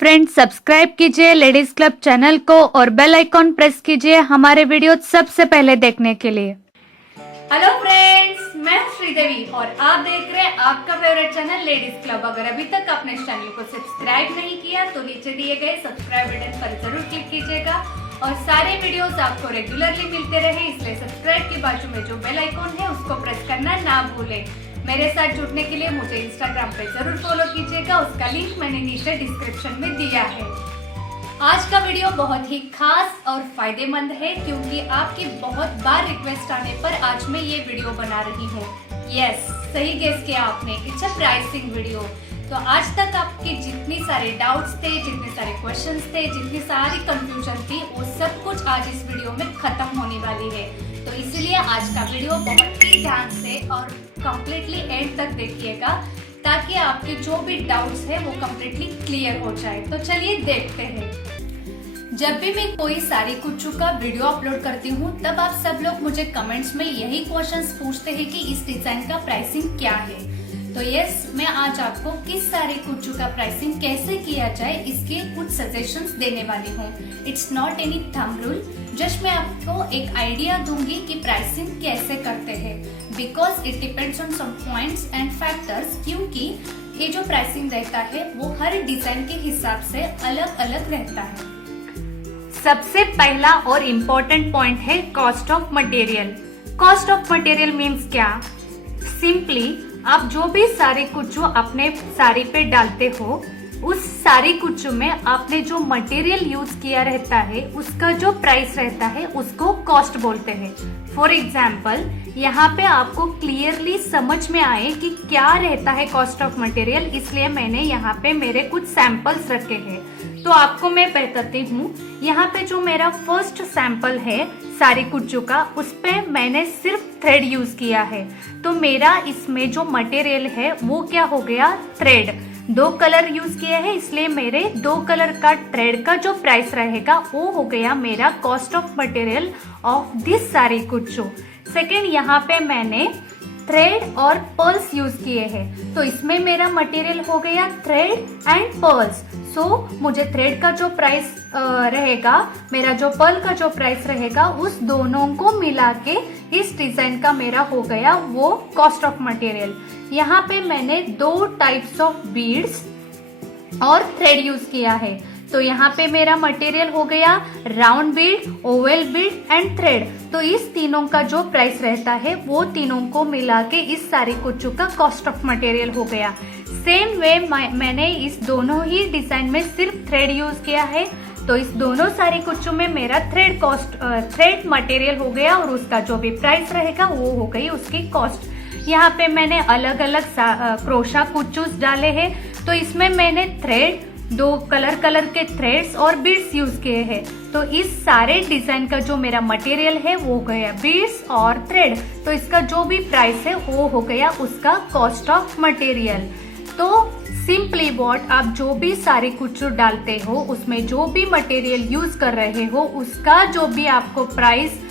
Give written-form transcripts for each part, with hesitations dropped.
Friends subscribe कीजिए ladies club channel को और बेल आइकॉन प्रेस कीजिए हमारे वीडियो सबसे पहले देखने के लिए। हेलो फ्रेंड्स, मैं श्रीदेवी और आप देख रहे हैं आपका फेवरेट चैनल लेडीज क्लब। अगर अभी तक आपने इस चैनल को सब्सक्राइब नहीं किया तो नीचे दिए गए सब्सक्राइब बटन पर जरूर क्लिक कीजिएगा और सारे वीडियोस आपको रेगुलरली मिलते रहे, इसलिए सब्सक्राइब के बाजू में जो बेल आइकॉन है उसको प्रेस करना ना भूलें। मेरे साथ जुड़ने के लिए मुझे इंस्टाग्राम पे जरूर फॉलो कीजिएगा, उसका लिंक मैंने नीचे डिस्क्रिप्शन में दिया है। आज का वीडियो बहुत ही खास और फायदेमंद है क्योंकि आपकी बहुत बार रिक्वेस्ट आने पर आज मैं ये वीडियो बना रही हूँ। यस, सही गेस किया आपने, इट्स अ प्राइसिंग वीडियो। तो आज तक आपके जितनी सारे डाउट्स थे, जितने सारे क्वेश्चंस थे, जितनी सारी कंफ्यूजन थी, वो सब कुछ आज इस वीडियो में खत्म होने वाली है। तो इसीलिए आज का वीडियो बहुत ही ध्यान से और कंप्लीटली एंड तक देखिएगा ताकि आपके जो भी डाउट्स है वो कंप्लीटली क्लियर हो जाए। तो चलिए देखते हैं। जब भी मैं कोई साड़ी कुच्चू का वीडियो अपलोड करती हूँ तब आप सब लोग मुझे कमेंट्स में यही क्वेश्चंस पूछते हैं कि इस डिजाइन का प्राइसिंग क्या है। तो यस, मैं आज आपको किस साड़ी कुच्चू का प्राइसिंग कैसे किया जाए इसके कुछ सजेशंस देने वाली हूँ। It's not any thumb rule, just मैं आपको एक आइडिया दूंगी कि प्राइसिंग कैसे करते हैं, because it depends on some points and factors. क्योंकि ये जो प्राइसिंग रहता है वो हर डिजाइन के हिसाब से अलग अलग रहता है। सबसे पहला और इम्पोर्टेंट पॉइंट है cost of material. Cost of material means क्या? सिंपली आप जो भी साड़ी कुच्चू अपने साड़ी पे डालते हो उस साड़ी कुच्चू में आपने जो मटेरियल यूज किया रहता है उसका जो प्राइस रहता है उसको कॉस्ट बोलते हैं। फॉर एग्जाम्पल, यहाँ पे आपको क्लियरली समझ में आए कि क्या रहता है कॉस्ट ऑफ मटेरियल, इसलिए मैंने यहाँ पे मेरे कुछ सैंपल्स रखे हैं। तो आपको मैं बताती हूँ। यहाँ पे जो मेरा फर्स्ट सैंपल है साड़ी कुच्चू का, उस पे मैंने सिर्फ थ्रेड यूज किया है। तो मेरा इसमें जो मटेरियल है वो क्या हो गया? थ्रेड। 2 कलर यूज किए हैं, इसलिए मेरे 2 कलर का थ्रेड का जो प्राइस रहेगा वो हो गया मेरा cost of material of this sari kuchu. Second, यहाँ पे मैंने थ्रेड और पर्ल्स यूज किए हैं, तो इसमें मेरा मटेरियल हो गया थ्रेड एंड पर्ल्स। सो मुझे थ्रेड का जो प्राइस रहेगा, मेरा जो पर्ल का जो प्राइस रहेगा, उस दोनों को मिला के इस डिजाइन का मेरा हो गया वो कॉस्ट ऑफ मटेरियल। यहाँ पे मैंने 2 टाइप्स ऑफ बीड्स और थ्रेड यूज किया है। तो यहाँ पे मेरा मटेरियल हो गया round Beed, Oval Beed and thread. तो इस तीनों का जो प्राइस रहता है वो तीनों को मिला के इस साड़ी कुच्चू का कॉस्ट ऑफ मटेरियल हो गया। सेम वे मैंने इस दोनों ही डिजाइन में सिर्फ थ्रेड यूज किया है, तो इस दोनों साड़ी कुच्चू में मेरा थ्रेड मटेरियल हो गया और उसका जो भी प्राइस रहेगा वो हो गई उसकी कॉस्ट। यहाँ पे मैंने अलग अलग क्रोशा कुच्चूस डाले हैं, तो इसमें मैंने थ्रेड, 2 कलर के थ्रेड्स और बीड्स यूज किए हैं। तो इस सारे डिजाइन का जो मेरा मटेरियल है वो गया बीड्स और थ्रेड, तो इसका जो भी प्राइस है वो हो गया उसका कॉस्ट ऑफ मटेरियल। तो सिंपली व्हाट, आप जो भी साड़ी कुच्चू डालते हो उसमें जो भी मटेरियल यूज कर रहे हो उसका जो भी आपको प्राइस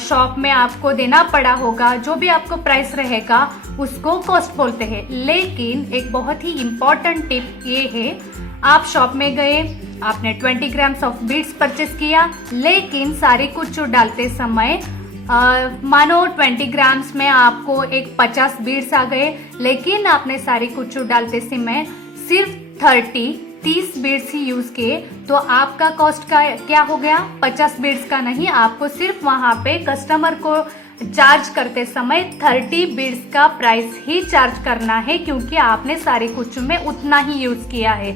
शॉप में आपको देना पड़ा होगा, जो भी आपको प्राइस रहेगा उसको कॉस्ट बोलते हैं। लेकिन एक बहुत ही इम्पोर्टेंट टिप ये है, आप शॉप में गए, आपने 20 ग्राम्स ऑफ बीड्स परचेस किया, लेकिन साड़ी कुच्चू डालते समय मानो 20 ग्राम्स में आपको एक 50 बीड्स आ गए, लेकिन आपने साड़ी कुच्चू डालते समय सिर्फ 30 बीड्स ही यूज किए, तो आपका कॉस्ट का क्या हो गया? 50 बीड्स का नहीं, आपको सिर्फ वहां पे कस्टमर को चार्ज करते समय 30 बीड्स का प्राइस ही चार्ज करना है, क्योंकि आपने साड़ी कुच्चू में उतना ही यूज किया है।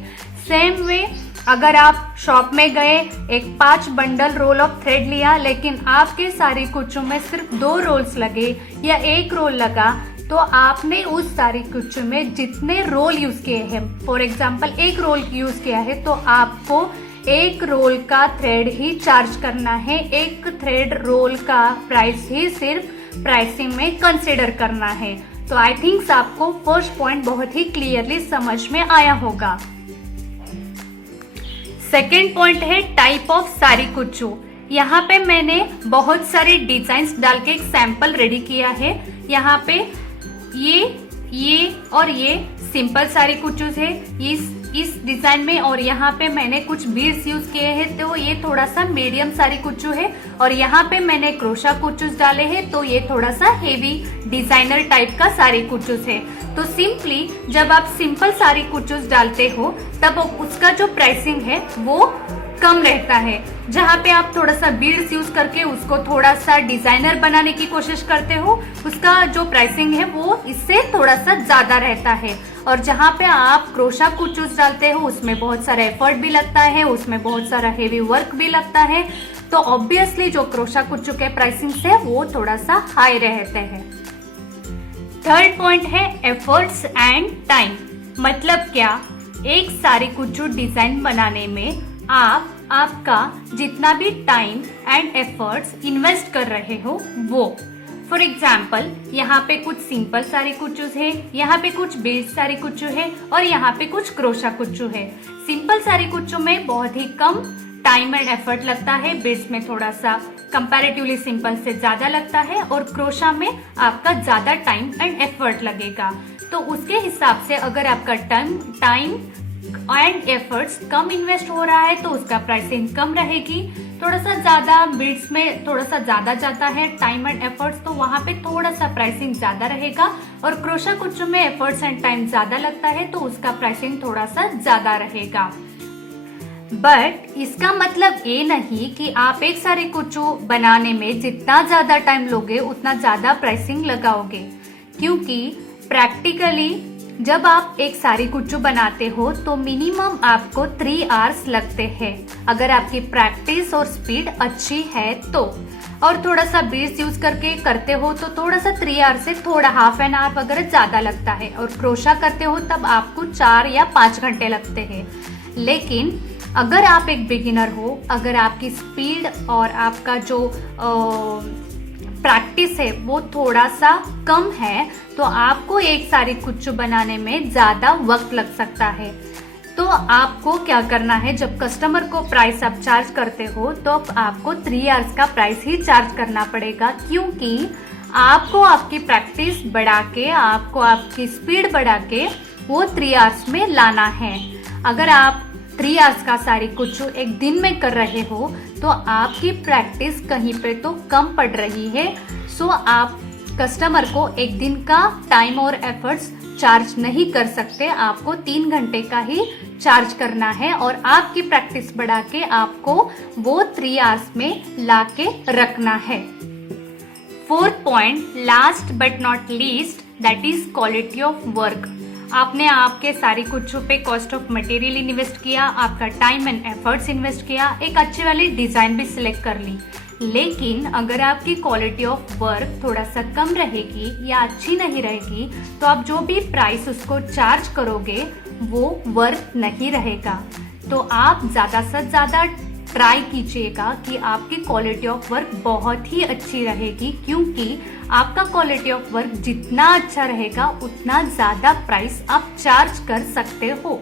सेम वे, अगर आप शॉप में गए, एक 5 बंडल रोल ऑफ थ्रेड लिया, लेकिन आपके साड़ी कुच्चू में सिर्फ 2 रोल्स लगे या 1 रोल लगा, तो आपने उस साड़ी कुच्चू में जितने रोल यूज किए हैं, फॉर एग्जाम्पल 1 रोल यूज किया है, तो आपको 1 रोल का थ्रेड ही चार्ज करना है। 1 थ्रेड रोल का प्राइस ही सिर्फ प्राइसिंग में कंसिडर करना है। तो आई थिंक आपको फर्स्ट पॉइंट बहुत ही क्लियरली समझ में आया होगा। सेकेंड पॉइंट है टाइप ऑफ साड़ी कुच्चू। यहाँ पे मैंने बहुत सारे डिजाइन्स डाल के एक सैंपल रेडी किया है। यहाँ पे ये और ये सिंपल साड़ी कुच्चूस है। इस इस डिजाइन में, और यहाँ पे मैंने कुछ बीड्स यूज किए हैं, तो ये थोड़ा सा मीडियम सारी कुच्चू है। और यहाँ पे मैंने क्रोशा कुच्चूस डाले हैं, तो ये थोड़ा सा हेवी डिजाइनर टाइप का सारी कुच्चूस है। तो सिंपली जब आप सिंपल सारी कुच्चूस डालते हो तब उसका जो प्राइसिंग है वो कम रहता है। जहाँ पे आप थोड़ा सा बीड्स यूज करके उसको थोड़ा सा डिजाइनर बनाने की कोशिश करते हो, उसका जो प्राइसिंग है वो इससे थोड़ा सा ज्यादा रहता है। और जहाँ पे आप क्रोशा कुच्चूस डालते हो उसमें बहुत सारा एफर्ट भी लगता है, उसमें बहुत सारा हेवी वर्क भी लगता है, तो ऑब्वियसली जो क्रोशा कुच्चू के प्राइसिंग है वो थोड़ा सा हाई रहते हैं। थर्ड पॉइंट है एफर्ट्स एंड टाइम। मतलब क्या, एक सारी कुच्चू डिजाइन बनाने में आप आपका जितना भी टाइम एंड एफर्ट्स इन्वेस्ट कर रहे हो वो, फॉर एग्जाम्पल यहाँ पे कुछ सिंपल सारी कुच्चूस है, यहाँ पे कुछ बीड सारी कुच्चू है और यहाँ पे कुछ क्रोशा कुच्चू है। सिंपल सारी कुच्चू में बहुत ही कम टाइम एंड एफर्ट लगता है, बीड्स में थोड़ा सा कंपैरेटिवली सिंपल से ज्यादा लगता है, और क्रोशा में आपका ज्यादा टाइम एंड एफर्ट लगेगा। तो उसके हिसाब से अगर आपका time and efforts come invest हो रहा है तो उसका प्राइसिंग कम रहेगी। थोड़ा सा ज्यादा बीड्स में थोड़ा सा ज्यादा जाता है टाइम एंड एफर्ट्स, तो वहां पे थोड़ा सा प्राइसिंग ज्यादा रहेगा। और क्रोशा कुच्चू में एफर्ट्स एंड टाइम ज्यादा लगता है तो उसका प्राइसिंग थोड़ा सा ज्यादा रहेगा। बट इसका मतलब ये नहीं कि आप एक सारे कुच्चू बनाने में जितना ज्यादा टाइम लोगे उतना ज्यादा प्राइसिंग लगाओगे, क्योंकि प्रैक्टिकली जब आप एक सारी कुच्चू बनाते हो तो मिनिमम आपको 3 आवर्स लगते हैं, अगर आपकी प्रैक्टिस और स्पीड अच्छी है तो। और थोड़ा सा बीड्स यूज करके करते हो तो थोड़ा सा 3 आवर्स से थोड़ा हाफ एन आवर वगैरह ज्यादा लगता है, और क्रोशा करते हो तब आपको 4 या 5 घंटे लगते हैं। लेकिन अगर आप एक बिगिनर हो, अगर आपकी स्पीड और आपका जो प्रैक्टिस है वो थोड़ा सा कम है, तो आपको एक सारी कुच्चू बनाने में ज्यादा वक्त लग सकता है। तो आपको क्या करना है, जब कस्टमर को प्राइस आप चार्ज करते हो तो आपको 3 आवर्स का प्राइस ही चार्ज करना पड़ेगा, क्योंकि आपको आपकी प्रैक्टिस बढ़ा के, आपको आपकी स्पीड बढ़ा के वो 3 आवर्स में लाना है। अगर आप 3 आवर्स का सारी कुच्चू एक दिन में कर रहे हो तो आपकी प्रैक्टिस कहीं पे तो कम पड़ रही है। सो आप कस्टमर को एक दिन का टाइम और एफर्ट्स चार्ज नहीं कर सकते, आपको 3 घंटे का ही चार्ज करना है, और आपकी प्रैक्टिस बढ़ा के आपको वो 3 आवर्स में ला के रखना है। Fourth point, last but not least, that is quality of work. आपने आपके सारी कुच्चू पे कॉस्ट ऑफ मटेरियल इन्वेस्ट किया, आपका टाइम एंड एफर्ट्स इन्वेस्ट किया, एक अच्छी वाली डिजाइन भी सिलेक्ट कर ली, लेकिन अगर आपकी क्वालिटी ऑफ वर्क थोड़ा सा कम रहेगी या अच्छी नहीं रहेगी तो आप जो भी प्राइस उसको चार्ज करोगे वो वर्थ नहीं रहेगा। तो आप ज्यादा से ज्यादा ट्राई कीजिएगा कि आपकी क्वालिटी ऑफ वर्क बहुत ही अच्छी रहेगी, क्योंकि आपका क्वालिटी ऑफ वर्क जितना अच्छा रहेगा उतना ज्यादा प्राइस आप चार्ज कर सकते हो।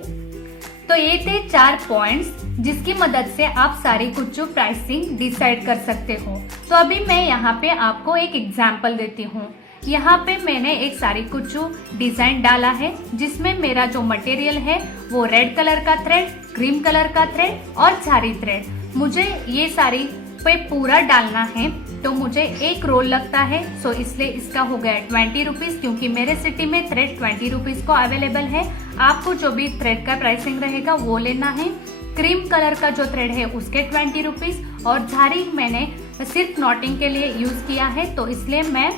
तो ये थे 4 पॉइंट्स जिसकी मदद से आप सारी कुच्चू प्राइसिंग डिसाइड कर सकते हो। तो अभी मैं यहाँ पे आपको एक एग्जाम्पल देती हूँ। यहाँ पे मैंने एक सारी कुच्चू डिजाइन डाला है, जिसमें मेरा जो मटेरियल है वो रेड कलर का थ्रेड, क्रीम कलर का थ्रेड और झारी थ्रेड। मुझे ये साड़ी पे पूरा डालना है तो मुझे एक रोल लगता है, सो इसलिए इसका हो गया 20 रुपीज, क्योंकि मेरे सिटी में थ्रेड 20 रुपीज को अवेलेबल है। आपको जो भी थ्रेड का प्राइसिंग रहेगा वो लेना है। क्रीम कलर का जो थ्रेड है उसके 20 रुपीज, और झारी मैंने सिर्फ नॉटिंग के लिए यूज किया है तो इसलिए मैं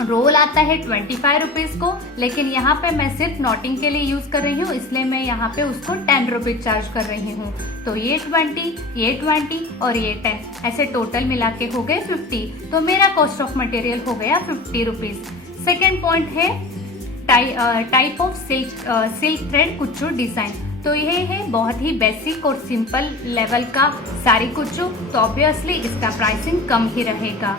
रोल आता है 25 रुपीज को, लेकिन यहाँ पे मैं सिर्फ नॉटिंग के लिए यूज कर रही हूँ इसलिए मैं यहाँ पे उसको 10 रुपीज चार्ज कर रही हूँ। तो ये 20 और ये 10 ऐसे टोटल मिला के हो गए 50। तो मेरा कॉस्ट ऑफ मटेरियल हो गया 50 रुपीज। सेकेंड पॉइंट है type of silk thread kuchu design. तो यह है बहुत ही बेसिक और सिंपल लेवल का सारी कुच्चू, तो ऑब्वियसली इसका प्राइसिंग कम ही रहेगा।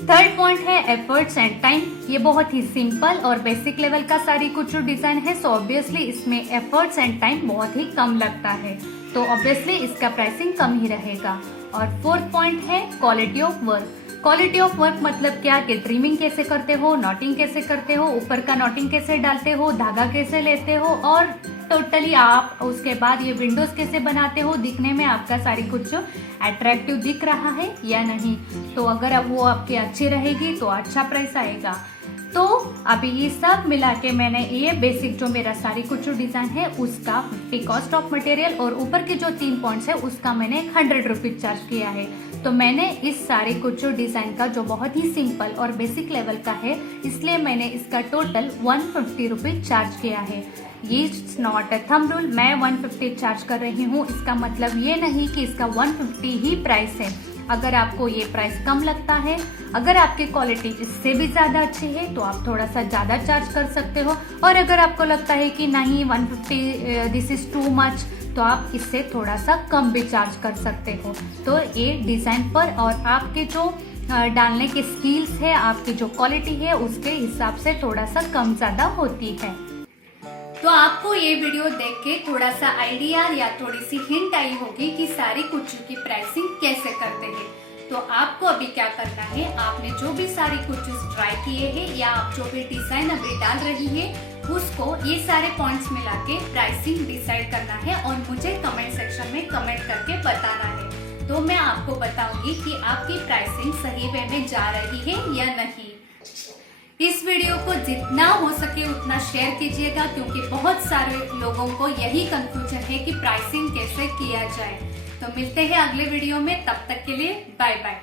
थर्ड पॉइंट है एफर्ट्स एंड टाइम। ये बहुत ही सिंपल और बेसिक लेवल का सारी कुच्चू डिजाइन है, सो ऑब्वियसली इसमें एफर्ट्स एंड टाइम बहुत ही कम लगता है, तो ऑब्वियसली इसका प्राइसिंग कम ही रहेगा। और फोर्थ पॉइंट है quality of work. Quality of work मतलब क्या कि ट्रिमिंग कैसे करते हो, नॉटिंग कैसे करते हो, ऊपर का नॉटिंग कैसे डालते हो, धागा कैसे लेते हो और टोटली आप उसके बाद ये विंडोज कैसे बनाते हो, दिखने में आपका साड़ी कुछ अट्रैक्टिव दिख रहा है या नहीं। तो अगर अब वो आपकी अच्छी रहेगी तो अच्छा प्राइस आएगा। तो अभी ये सब मिला के मैंने ये बेसिक जो मेरा साड़ी कुछ डिजाइन है उसका 50 कॉस्ट ऑफ मटेरियल और ऊपर के जो 3 पॉइंट्स है उसका मैंने 100 रुपीज चार्ज किया है। तो मैंने इस साड़ी कुछ डिजाइन का जो बहुत ही सिंपल और बेसिक लेवल का है, इसलिए मैंने इसका टोटल 150 रुपीज चार्ज किया है। ये नॉट अ थंब रूल, मैं 150 चार्ज कर रही हूँ, इसका मतलब ये नहीं कि इसका 150 ही प्राइस है। अगर आपको ये प्राइस कम लगता है, अगर आपकी क्वालिटी इससे भी ज़्यादा अच्छी है तो आप थोड़ा सा ज़्यादा चार्ज कर सकते हो, और अगर आपको लगता है कि नहीं 150 दिस इज़ टू मच तो आप इससे थोड़ा सा कम भी चार्ज कर सकते हो। तो ये डिज़ाइन पर और आपके जो डालने के स्किल्स है, आपकी जो क्वालिटी है उसके हिसाब से थोड़ा सा कम ज़्यादा होती है। तो आपको ये वीडियो देख के थोड़ा सा आइडिया या थोड़ी सी हिंट आई होगी कि साड़ी कुछ की प्राइसिंग कैसे करते हैं। तो आपको अभी क्या करना है, आपने जो भी साड़ी कुछ ट्राई किए हैं या आप जो भी डिजाइन अभी डाल रही है उसको ये सारे पॉइंट्स मिला के प्राइसिंग डिसाइड करना है और मुझे कमेंट सेक्शन में कमेंट करके बताना है। तो मैं आपको बताऊंगी कि आपकी प्राइसिंग सही वे में जा रही है या नहीं। इस वीडियो को जितना हो सके उतना शेयर कीजिएगा, क्योंकि बहुत सारे लोगों को यही कंफ्यूजन है कि प्राइसिंग कैसे किया जाए। तो मिलते हैं अगले वीडियो में, तब तक के लिए बाय बाय।